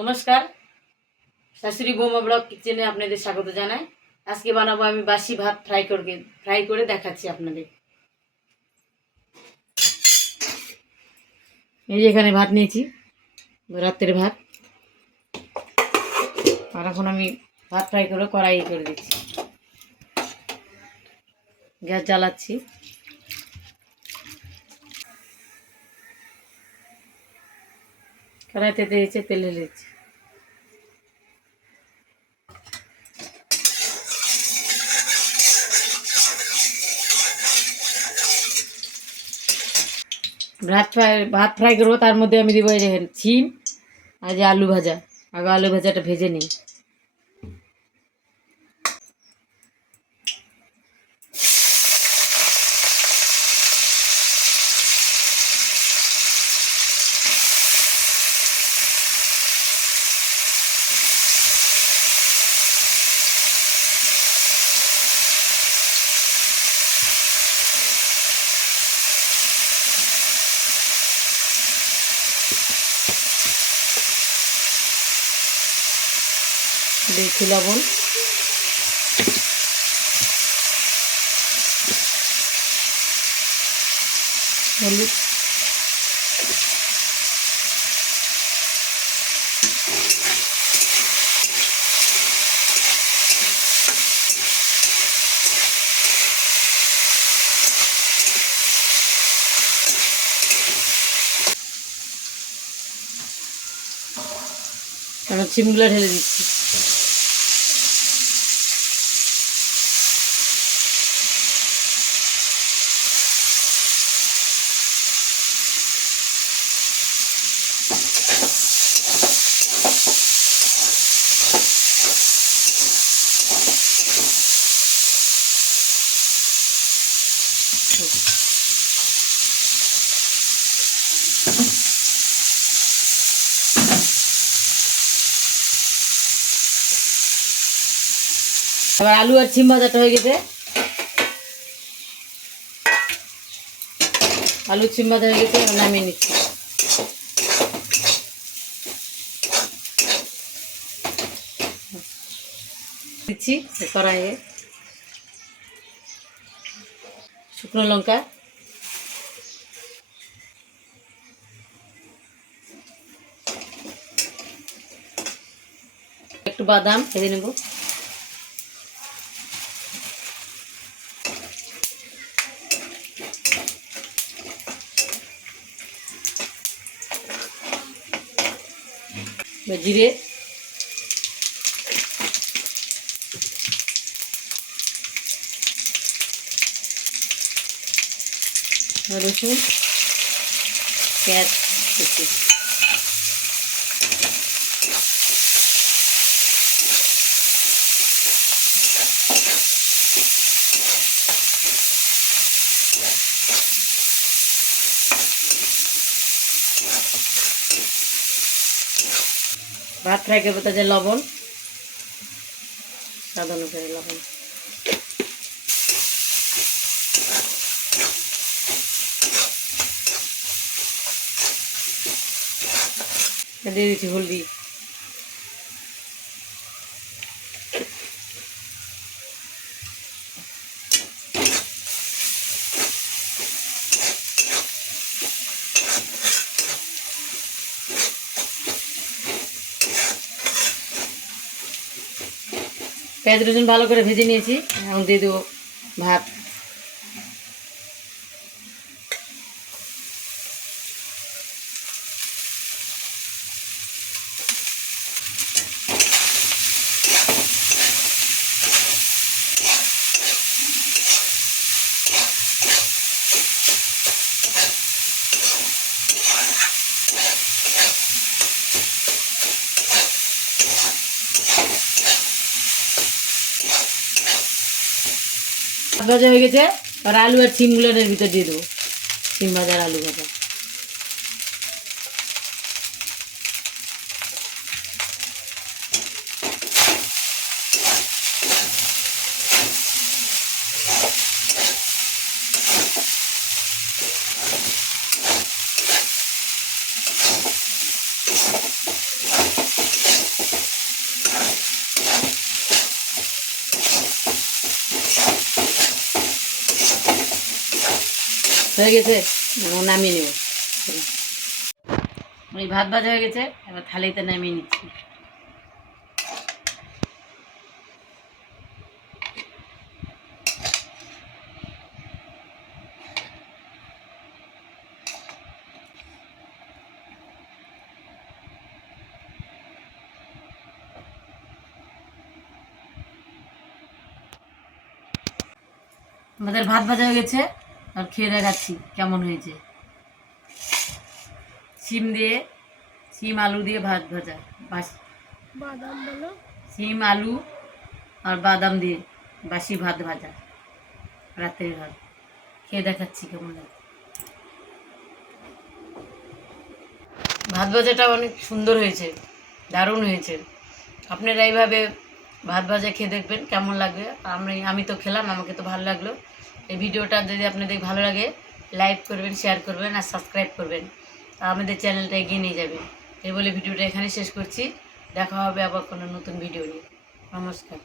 নমস্কার, শাশুড়ি বৌমা ব্লগ কিচেনে আপনাদের স্বাগত জানাই। আজকে বানাবো আমি বাসি ভাত ফ্রাই করে দেখাচ্ছি আপনাদের। এই যে এখানে ভাত নিয়েছি, রাত্রের ভাত। আর এখন আমি ভাত ফ্রাই করে কড়াই করে দিচ্ছি, গ্যাস জ্বালাচ্ছি। কড়াইতে দিয়েছে, তেল ঢেলে দিচ্ছি। ভাত ফ্রাই করবো, তার মধ্যে আমি দিব সিম আর যে আলু ভাজা। আগে আলু ভাজাটা ভেজে নিই। দিয়েছি লবণ, হলুদ, এখন সিমগুলো ঢেলে দিচ্ছি। এবার আলু আর সিম ভাজাটা হয়ে গেছে। আলু সিম ভাজা হয়ে গেছে, এবার নামিয়ে নিচ্ছি। দিচ্ছি কড়াইয়ে শুকনো লঙ্কা, একটু বাদাম ভেজে নেব। জিরে, রসুন, পেঁয়াজ কুচি। ভাত ফ্রাই করবো, তাতে লবণ, স্বাদ অনুসারে লবণ, দিয়ে দিচ্ছি হলদি। পেঁয়াজ রসুন ভালো করে ভেজে নিয়েছি, এখন দিয়ে দেবো ভাত। ভাজা হয়ে গেছে, আর আলু আর সিমগুলো এর ভিতর দিয়ে দেবো। সিম ভাজা আর আলু ভাজা। হয়ে গেছে, নামিয়ে নেব। ওই ভাত ভাজা হয়ে গেছে, এবার থালিতে নামিয়ে নিচ্ছি। আমাদের ভাত ভাজা হয়ে গেছে, আর খেয়ে দেখাচ্ছি কেমন হয়েছে। সিম আলু দিয়ে ভাত ভাজা, সিম আলু আর বাদাম দিয়ে বাসি ভাত ভাজা, রাতের ভাত। খেয়ে দেখাচ্ছি কেমন লাগে। ভাত ভাজাটা অনেক সুন্দর হয়েছে, দারুণ হয়েছে। আপনারা এইভাবে ভাত ভাজা খেয়ে দেখবেন কেমন লাগবে। আমি তো খেলাম, আমাকে তো ভালো লাগলো। এই ভিডিওটা যদি আপনাদের ভালো লাগে, লাইক করবেন, শেয়ার করবেন আর সাবস্ক্রাইব করবেন, আমাদের চ্যানেলটা এগিয়ে নিয়ে যাবে। এই বলে ভিডিওটা এখানে শেষ করছি। দেখা হবে আবার কোনো নতুন ভিডিও নিয়ে। নমস্কার।